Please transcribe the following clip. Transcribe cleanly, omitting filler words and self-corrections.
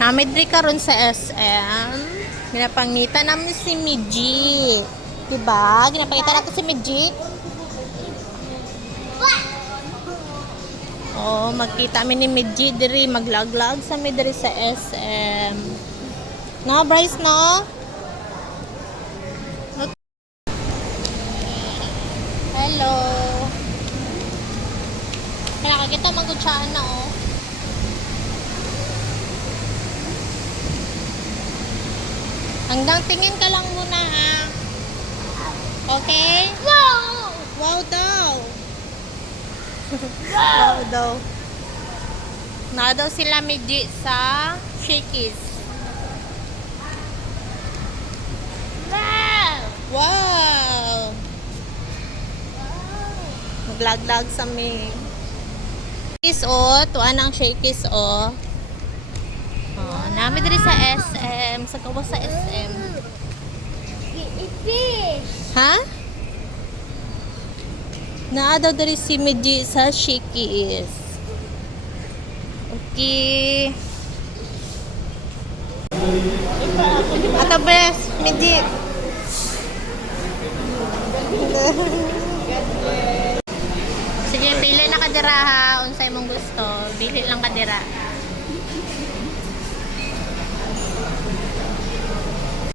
Namidri karon sa SM. Ginapangita namin si Midji. Diba? Ginapangita natin si Midji. Oh, magkita kami ni Midji diri, maglaglag sa midri sa SM. No, Bryce, no? Hello. Kaya kakita magutsaan na, oh. Hanggang tingin ka lang muna, ha? Okay? Wow! Wow daw. Wow daw. Na daw sila Midji sa Shakey's. Wow! Wow! Maglaglag sa me. Shakey's, oh. Tuan ang Shakey's, oh. Oh, namin diri sa SM. Sa kawas sa SM. Fish. Ha? Naa daw diri si Midji sa Shakey's. Okay. Ato bes, Midji. Sige, pili na ka dira ha. Unsay mong gusto. Pili lang ka dira.